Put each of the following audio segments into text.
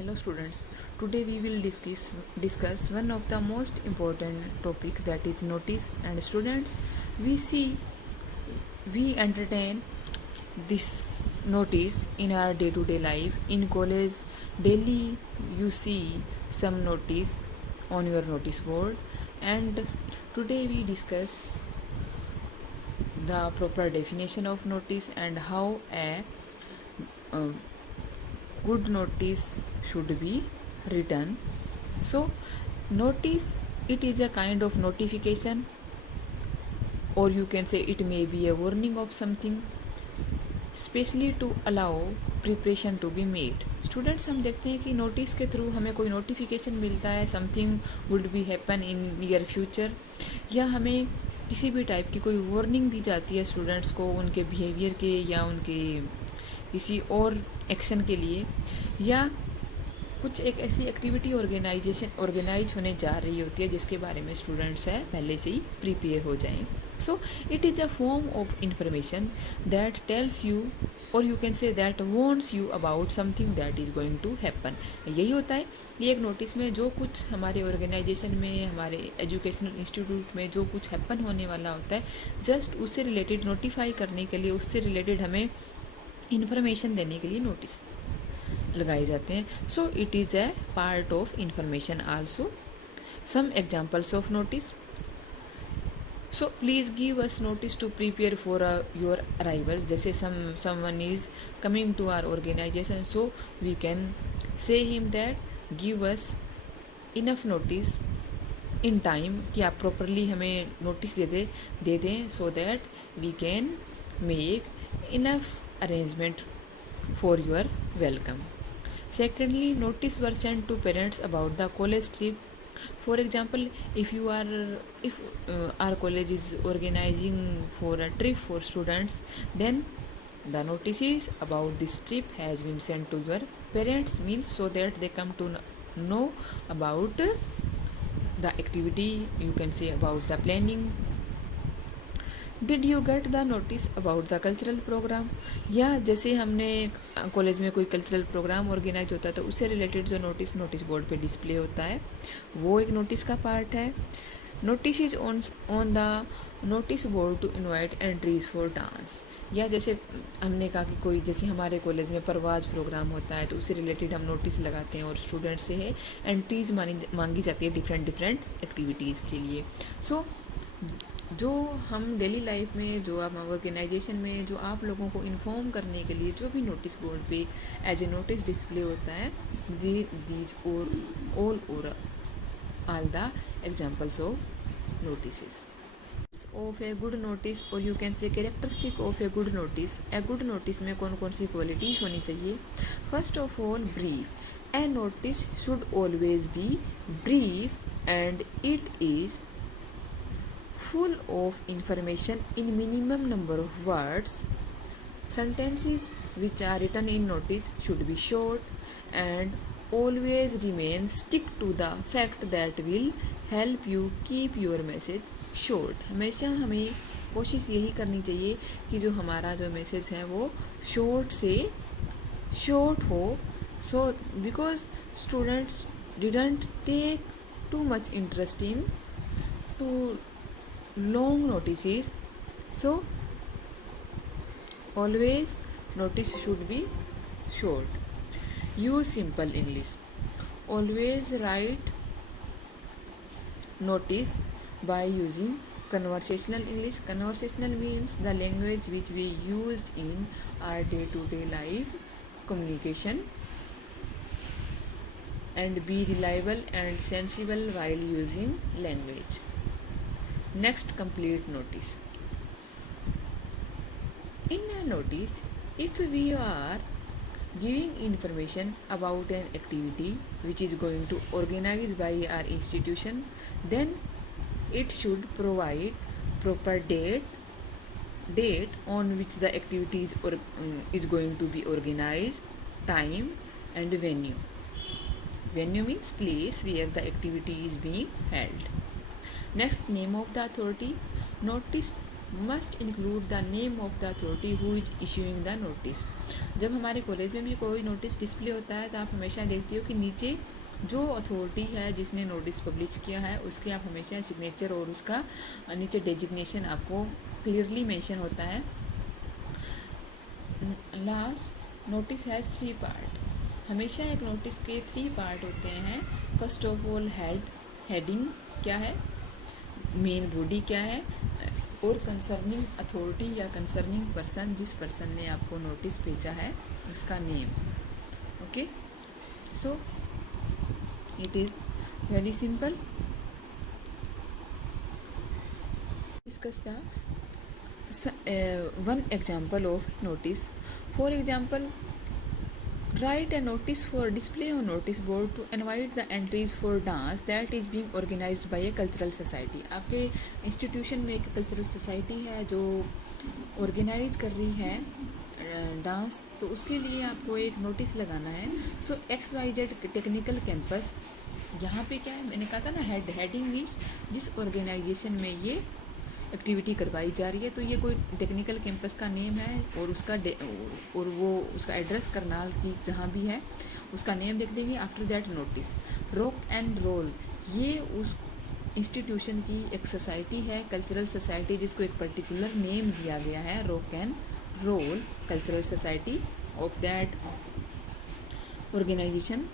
Hello students, today we will discuss one of the most important topic, that is notice. And students, we see we entertain this notice in our day to day life. In college daily you see some notice on your notice board, and today we discuss the proper definition of notice and how a uh, good notice should be written. So notice, it is a kind of notification, or you can say it may be a warning of something, especially to allow preparation to be made. Students, हम देखते हैं कि notice के through हमें कोई notification मिलता है, something would be happen in near future, या हमें किसी भी टाइप की कोई वार्निंग दी जाती है स्टूडेंट्स को उनके बिहेवियर के या उनके किसी और एक्शन के लिए, या कुछ एक ऐसी एक्टिविटी ऑर्गेनाइज होने जा रही होती है जिसके बारे में स्टूडेंट्स है पहले से ही प्रिपेयर हो जाएं. So it is a form of information that tells you, और you can say that warns you about something that is going to happen. यही होता है ये एक नोटिस में, जो कुछ हमारे ऑर्गेनाइजेशन में, हमारे एजुकेशनल इंस्टीट्यूट में जो कुछ हैपन होने वाला होता है, जस्ट उससे रिलेटेड नोटिफाई करने के लिए, उससे रिलेटेड हमें इंफॉर्मेशन देने के लिए नोटिस लगाए जाते हैं. So it is a part of information also. Some examples of notice. So please give us notice to prepare for your arrival. जैसे someone is coming to our organization, so we can say him that give us enough notice in time, कि आप properly हमें notice दे दें so that we can make enough arrangement for your welcome. Secondly, notice were sent to parents about the college trip. For example, if our college is organizing for a trip for students, then the notices about this trip has been sent to your parents, means so that they come to know about the activity, you can say about the planning. Did you get the notice about the cultural programme. या जैसे हमने college में कोई cultural programme organise होता है तो उससे related जो नोटिस बोर्ड पे डिस्प्ले होता है वो एक नोटिस का पार्ट है. Notice is on the notice board to invite entries for dance. या जैसे हमने कहा कि कोई, जैसे हमारे कॉलेज में परवाज प्रोग्राम होता है तो उससे रिलेटेड हम नोटिस लगाते हैं और स्टूडेंट से है एंट्रीज मांगी जाती है डिफरेंट एक्टिविटीज़ के लिए. सो जो हम डेली लाइफ में, जो आप ऑर्गेनाइजेशन में, जो आप लोगों को इन्फॉर्म करने के लिए जो भी नोटिस बोर्ड पे एज ए नोटिस डिस्प्ले होता है, these all the examples of notice. Of a good notice, और you can say characteristic of a good notice. A good notice में कौन कौन सी क्वालिटीज़ होनी चाहिए? First of all, brief. A notice should always be brief and it is full of information in minimum number of words. Sentences which are written in notice should be short and always remain stick to the fact that will help you keep your message short. हमेशा हमें कोशिश यही करनी चाहिए कि जो हमारा जो मैसेज है वो शॉर्ट से शॉर्ट हो. So because students didn't take too much interest in to long notices, so always notice should be short. Use simple English. Always write notice by using conversational English. Conversational means the language which we used in our day-to-day life communication, and be reliable and sensible while using language. Next, complete notice. In a notice, if we are giving information about an activity which is going to organize by our institution, then it should provide proper date on which the activity is going to be organized, time and venue. Venue means place where the activity is being held. Next, name of the authority. Notice must include the name of the authority who is issuing the notice. जब हमारे college में भी कोई notice display होता है तो आप हमेशा देखती हो कि नीचे जो अथॉरिटी है जिसने नोटिस पब्लिश किया है उसके आप हमेशा सिग्नेचर और उसका नीचे डेजिग्नेशन आपको क्लियरली मेंशन होता है। Last, notice has 3 part. हमेशा एक नोटिस के 3 पार्ट होते हैं। फर्स्ट ऑफ ऑल हेडिंग क्या है, मेन बॉडी क्या है, और कंसर्निंग अथॉरिटी या कंसर्निंग पर्सन, जिस पर्सन ने आपको नोटिस भेजा है उसका name. Okay, so it is very simple. Discuss the one example of notice. For example, write a notice for display on notice board to invite the entries for dance that is being organized by a cultural society. आपके institution में एक cultural society है जो organise कर रही है dance, तो उसके लिए आपको एक नोटिस लगाना है। सो XYZ टेक्निकल कैंपस, यहाँ पे क्या है, मैंने कहा था ना हेडिंग मीन्स जिस ऑर्गेनाइजेशन में ये एक्टिविटी करवाई जा रही है, तो ये कोई टेक्निकल कैंपस का नेम है और उसका और वो उसका एड्रेस करनाल की जहाँ भी है उसका नेम लिख देंगे। After that notice, rock and roll, ये उस इंस्टीट्यूशन की एक सोसाइटी है, कल्चरल सोसाइटी, जिसको एक पर्टिकुलर नेम दिया गया है, rock and roll cultural society of that organisation.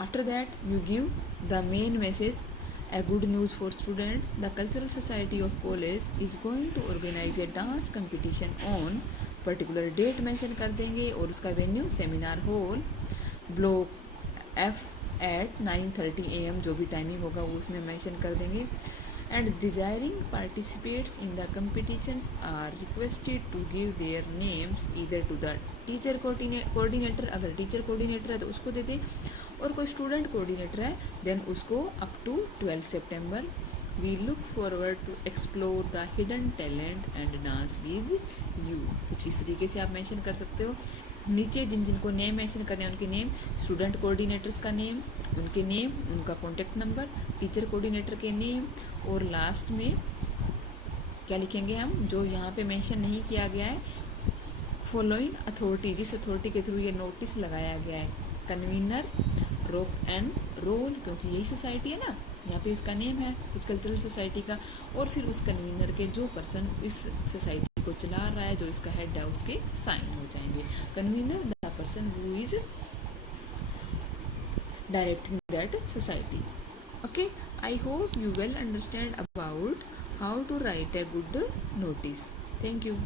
After that you give the main message, a good news for students, the cultural society of college is going to organize a dance competition on particular date mention कर देंगे और उसका venue seminar hall block F at 9:30 AM, जो भी timing होगा वो उसमें mention कर देंगे। And desiring participates in the competitions are requested to give their names either to the teacher coordinator, अगर टीचर कोऑर्डिनेटर है तो उसको दे दे, और कोई स्टूडेंट कोऑर्डिनेटर है देन उसको अप टू 12 सितंबर। We look forward to explore the hidden talent and dance with you. कुछ इस तरीके से आप मेंशन कर सकते हो। नीचे जिन जिनको नेम मेंशन करने हैं उनके नेम, स्टूडेंट कोऑर्डिनेटर्स का नेम, उनके नेम, उनका कॉन्टेक्ट नंबर, टीचर कोऑर्डिनेटर के नेम, और लास्ट में क्या लिखेंगे हम, जो यहाँ पे मेंशन नहीं किया गया है, फॉलोइंग अथॉरिटी, जिस अथॉरिटी के थ्रू ये नोटिस लगाया गया है, कन्वीनर, रॉक एंड रोल, क्योंकि यही सोसाइटी है ना, यहाँ पे उसका नेम है उस कल्चरल सोसाइटी का, और फिर उस कन्वीनर के जो पर्सन इस सोसाइटी को चला रहा है, जो इसका हेड है, उसके साइन हो जाएंगे। Convener the person who is directing that society. Okay, I hope you well understand about how to write a good notice. Thank you.